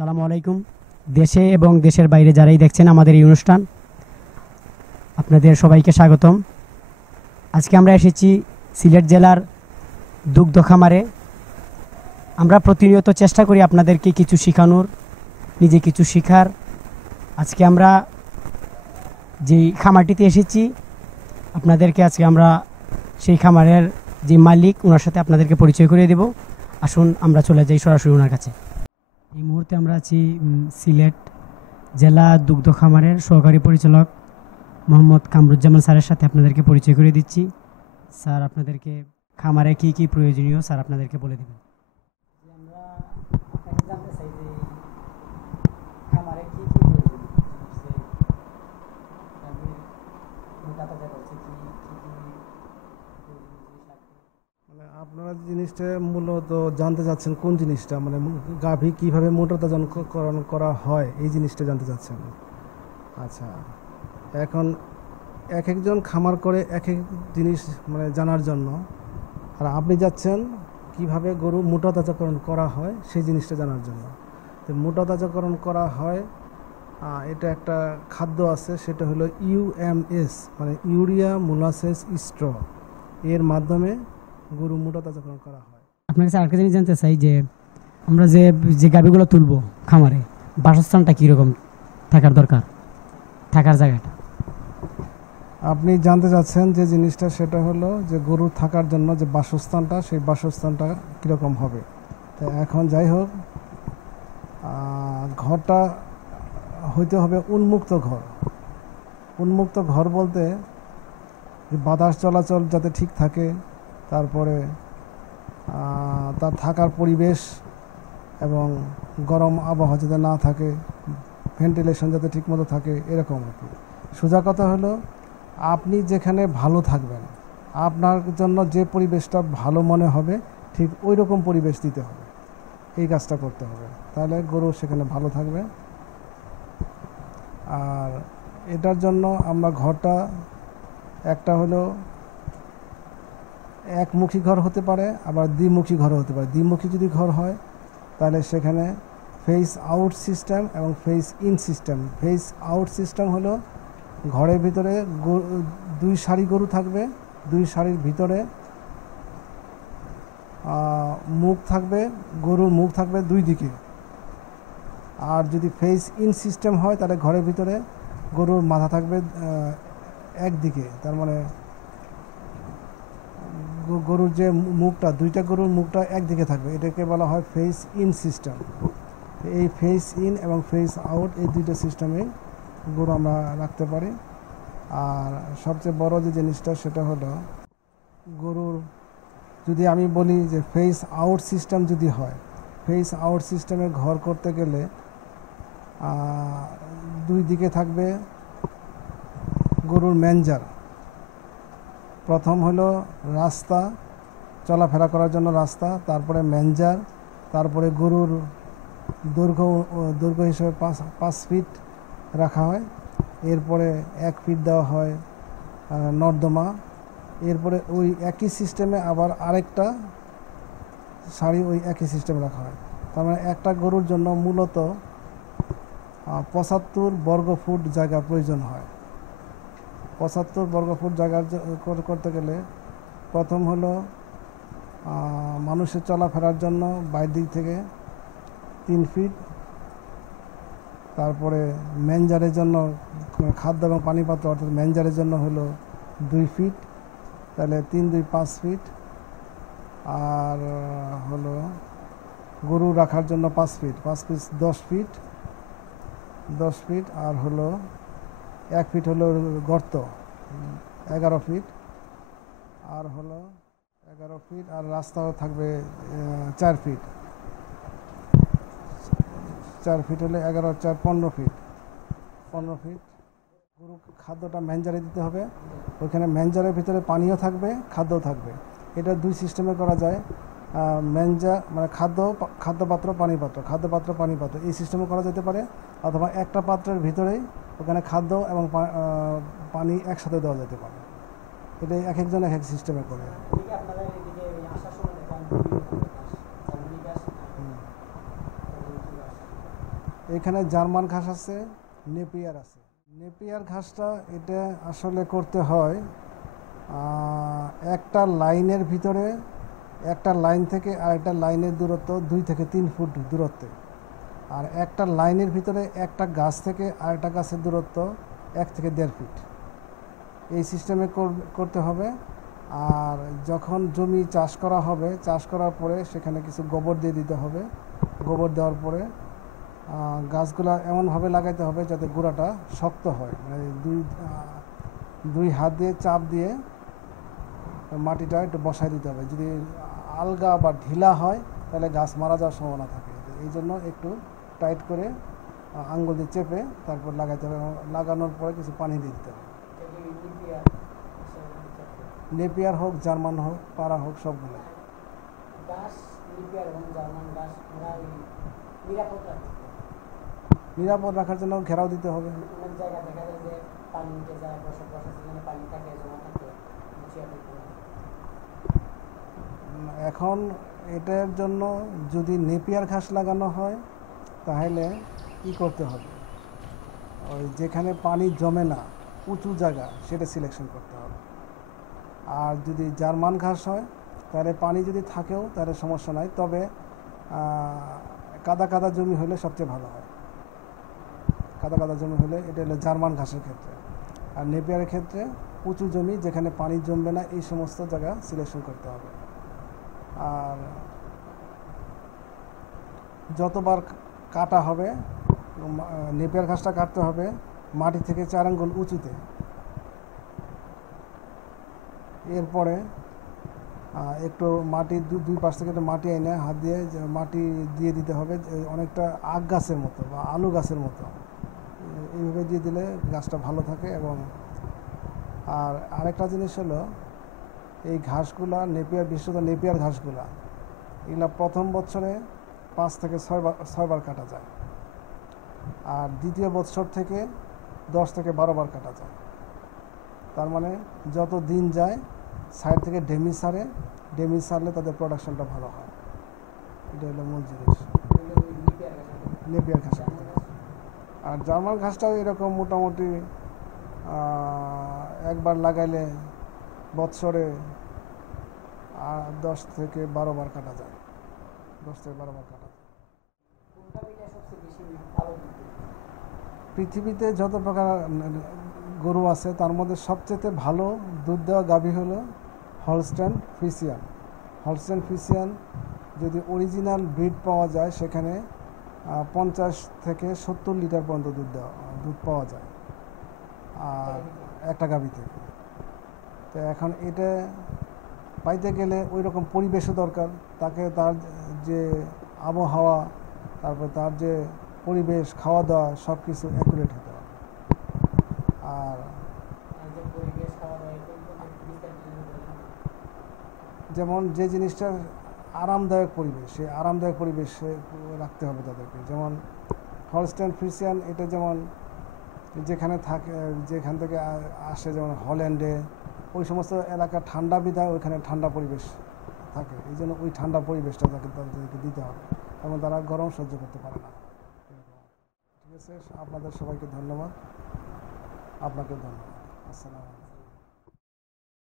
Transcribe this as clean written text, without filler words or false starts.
আসসালামু আলাইকুম। দেশে এবং দেশের বাইরে যারাই দেখছেন আমাদের এই অনুষ্ঠান, আপনাদের সবাইকে স্বাগতম। আজকে আমরা এসেছি সিলেট জেলার দুগ্ধ খামারে। আমরা প্রতিনিয়ত চেষ্টা করি আপনাদেরকে কিছু শেখানোর, নিজে কিছু শেখার। আজকে আমরা যেই খামারটিতে এসেছি, আপনাদেরকে আজকে আমরা সেই খামারের যে মালিক, ওনার সাথে আপনাদেরকে পরিচয় করিয়ে দেব। আসুন আমরা চলে যাই সরাসরি ওনার কাছে। এই মুহূর্তে আমরা আছি সিলেট জেলা দুগ্ধ খামারের সহকারী পরিচালক মোহাম্মদ কামরুজ্জামান স্যারের সাথে আপনাদেরকে পরিচয় করে দিচ্ছি। স্যার, আপনাদেরকে খামারে কি কি প্রয়োজনীয় স্যার আপনাদেরকে বলে দেবেন। আমরা আপনাকে জানতে চাই যে খামারে কি কি মানে আপনারা জিনিসটা মূলত জানতে চাচ্ছেন কোন জিনিসটা, মানে গাভী কিভাবে মোটরতাজাকরণ করা হয় এই জিনিসটা জানতে চাচ্ছেন। আচ্ছা, এখন এক একজন খামার করে এক এক জিনিস মানে জানার জন্য, আর আপনি যাচ্ছেন কিভাবে গরু মোটরতাজাকরণ করা হয় সেই জিনিসটা জানার জন্য। তো মোটরতাজাকরণ করা হয়, এটা একটা খাদ্য আছে, সেটা হলো ইউএমএস, মানে ইউরিয়া মোলাসেস স্ট্র। এর মাধ্যমে গরু মোটরতাজাকরণ করা হয়। আপনার কাছে আরেকটা জিনিস জানতে চাই যে আমরা যে যে গাভীগুলো তুলবো খামারে, বাসস্থানটা কীরকম থাকার দরকার, থাকার জায়গাটা আপনি জানতে চাচ্ছেন যে জিনিসটা, সেটা হলো যে গরু থাকার জন্য যে বাসস্থানটা, সেই বাসস্থানটা কীরকম হবে। তো এখন যাই হোক, ঘরটা হইতে হবে উন্মুক্ত ঘর। উন্মুক্ত ঘর বলতে বাতাস চলাচল যাতে ঠিক থাকে, তারপরে তার থাকার পরিবেশ এবং গরম আবহাওয়া যাতে না থাকে, ভেন্টিলেশন যাতে ঠিকমতো থাকে, এরকম আর কি। সোজা কথা হলো, আপনি যেখানে ভালো থাকবেন, আপনার জন্য যে পরিবেশটা ভালো মনে হবে, ঠিক ওই রকম পরিবেশ দিতে হবে। এই কাজটা করতে হবে, তাহলে গরু সেখানে ভালো থাকবে। আর এটার জন্য আমরা ঘরটা একটা হলো একমুখী ঘর হতে পারে, আবার দ্বিমুখী ঘর হতে পারে। দ্বিমুখী যদি ঘর হয় তাহলে সেখানে ফেস আউট সিস্টেম এবং face in system. Face out system হলো ঘরের ভিতরে দুই সারি গরু থাকবে, দুই সারির ভিতরে মুখ থাকবে, গরুর মুখ থাকবে দুই দিকে। আর যদি ফেস ইন সিস্টেম হয় তাহলে ঘরের ভিতরে গরুর মাথা থাকবে একদিকে। তার মানে গরুর যে মুখটা, দুইটা গরুর মুখটা একদিকে থাকবে, এটাকে বলা হয় ফেস ইন সিস্টেম। এই ফেস ইন এবং ফেস আউট, এই দুইটা সিস্টেমে গরু আমরা রাখতে পারি। আর সবচেয়ে বড় যে জিনিসটা, সেটা হলো গরুর, যদি আমি বলি যে ফেস আউট সিস্টেম যদি হয়, ফেস আউট সিস্টেমে ঘর করতে গেলে দুই দিকে থাকবে গরুর ম্যানজার। প্রথম হলো রাস্তা, চলাফেরা করার জন্য রাস্তা, তারপরে ম্যানজার, তারপরে গরুর দৈর্ঘ্য হিসেবে 5 ফিট রাখা হয়। এরপরে 1 ফিট দেওয়া হয় নর্দমা। এরপরে ওই একই সিস্টেমে আবার আরেকটা সারি ওই একই সিস্টেমে রাখা হয়। তার মানে একটা গরুর জন্য মূলত 75 বর্গফুট জায়গা প্রয়োজন হয়। 75 বর্গফুট জায়গা করতে গেলে প্রথম হলো মানুষের চলাফেরার জন্য বাইরের দিক থেকে 3 ফিট, তারপরে ম্যানজারের জন্য খাদ্য এবং পানি পাত্র অর্থাৎ ম্যানজারের জন্য হলো 2 ফিট, তাহলে 3 2 5 ফিট। আর হলো গরু রাখার জন্য 5 ফিট, 5 ফিট 10 ফিট, 10 ফিট। আর হলো 1 ফিট হলো গর্ত, 11 ফিট। আর হলো 11 ফিট, আর রাস্তাও থাকবে 4 ফিট। 4 ফিট হলে 11 4 15 ফিট, 15 ফিট। গরু খাদ্যটা ম্যানজারে দিতে হবে। ওইখানে ম্যানজারের ভিতরে পানিও থাকবে, খাদ্যও থাকবে। এটা দুই সিস্টেমে করা যায়। ম্যানজার মানে খাদ্যপাত্র পানিপাত্র, খাদ্যপাত্র পানিপাত্র, এই সিস্টেমে করা যেতে পারে। অথবা একটা পাত্রের ভিতরেই ওখানে খাদ্য এবং পানি একসাথে দেওয়া যেতে পারে। এটা এক একজন এক এক সিস্টেমে করে। এখানে জার্মান ঘাস আছে, নেপিয়ার আছে। নেপিয়ার ঘাসটা এটা আসলে করতে হয় একটা লাইনের ভিতরে, একটা লাইন থেকে আরেকটা লাইনের দূরত্ব 2 থেকে 3 ফুট দূরত্বে, আর একটা লাইনের ভিতরে একটা গাছ থেকে আরেকটা গাছের দূরত্ব 1 থেকে 1.5 ফিট। এই সিস্টেমে করতে হবে। আর যখন জমি চাষ করা হবে, চাষ করার পরে সেখানে কিছু গোবর দিয়ে দিতে হবে। গোবর দেওয়ার পরে গাছগুলা এমনভাবে লাগাইতে হবে যাতে গোড়াটা শক্ত হয়, মানে দুই হাত দিয়ে চাপ দিয়ে মাটিটা একটু বসায় দিতে হবে। যদি আলগা বা ঢিলা হয় তাহলে গাছ মারা যাওয়ার সম্ভাবনা থাকে। এই জন্য একটু টাইট করে আঙ্গুল দিয়ে চেপে তারপর লাগাইতে হবে। লাগানোর পরে কিছু পানি দিয়ে দিতে হবে। নেপিয়ার হোক, জার্মান হোক, পাড়া হোক, সবগুলো নিরাপদ রাখার জন্য ঘেরাও দিতে হবে। এখন এটার জন্য যদি নেপিয়ার ঘাস লাগানো হয় তাহলে কি করতে হবে, ওই যেখানে পানি জমে না, উঁচু জায়গা, সেটা সিলেকশন করতে হবে। আর যদি জার্মান ঘাস হয় তাহলে পানি যদি থাকেও তাহলে সমস্যা নাই, তবে কাদা কাদা জমি হলে সবচেয়ে ভালো হয়। কাদা কাদা জমি হলে, এটা হলো জার্মান ঘাসের ক্ষেত্রে। আর নেপিয়ারের ক্ষেত্রে উঁচু জমি যেখানে পানি জমবে না, এই সমস্ত জায়গা সিলেকশন করতে হবে। আর যতবার কাটা হবে, নেপিয়ার ঘাসটা কাটতে হবে মাটি থেকে 4 আঙ্গুল উঁচুতে। এরপরে একটু মাটি দুই পাশ থেকে একটু মাটি এনে হাত দিয়ে মাটি দিয়ে দিতে হবে, অনেকটা আখ গাছের মতো বা আলু গাছের মতো। এইভাবে দিয়ে দিলে গাছটা ভালো থাকে। এবং আর আরেকটা জিনিস হলো, এই ঘাসগুলা নেপিয়ার, বিশেষত নেপিয়ার ঘাসগুলা, এগুলা প্রথম বছরে 5 থেকে 6 বার কাটা যায়, আর দ্বিতীয় বছর থেকে 10 থেকে 12 বার কাটা যায়। তার মানে যত দিন যায় সাইড থেকে ড্যামেজ সারলে তাদের প্রোডাকশনটা ভালো হয়। এটা হলো মূল জিনিস নেপিয়ার ঘাসের। আর জার্মান ঘাসটাও এরকম মোটামুটি একবার লাগাইলে বছরে 10 থেকে 12 বার কাটা যায়। 10 থেকে 12 বার কাটা যায়। পৃথিবীতে যত প্রকার গরু আছে তার মধ্যে সবচেয়ে ভালো দুধ দেওয়া গাভী হলো হলস্টেইন ফ্রিসিয়ান। হলস্টেইন ফ্রিসিয়ান যদি অরিজিনাল ব্রিড পাওয়া যায়, সেখানে 50 থেকে 70 লিটার পর্যন্ত দুধ পাওয়া যায় আর একটা গাভী থেকে। তো এখন এটা পাইতে গেলে ওই রকম পরিবেশও দরকার, তাকে তার যে আবহাওয়া, তারপর তার যে পরিবেশ, খাওয়া দাওয়া, সব কিছু অ্যাকুরেট হতে হবে। আর যেমন যে জিনিসটা আরামদায়ক পরিবেশ, সেই আরামদায়ক পরিবেশে রাখতে হবে তাদেরকে। যেমন হলস্টেইন ফ্রিসিয়ান, এটা যেমন যেখানে থাকে, যেখান থেকে আসে, যেমন হল্যান্ডে ওই সমস্ত এলাকা ঠান্ডা বিধায় ওইখানে ঠান্ডা পরিবেশ থাকে, এই জন্য ওই ঠান্ডা পরিবেশটা তাদেরকে দিতে হবে, এবং তারা গরম সহ্য করতে পারে না। ঠিক আছে, আপনাদের সবাইকে ধন্যবাদ। আপনাকে ধন্যবাদ। আসসালামু আলাইকুম।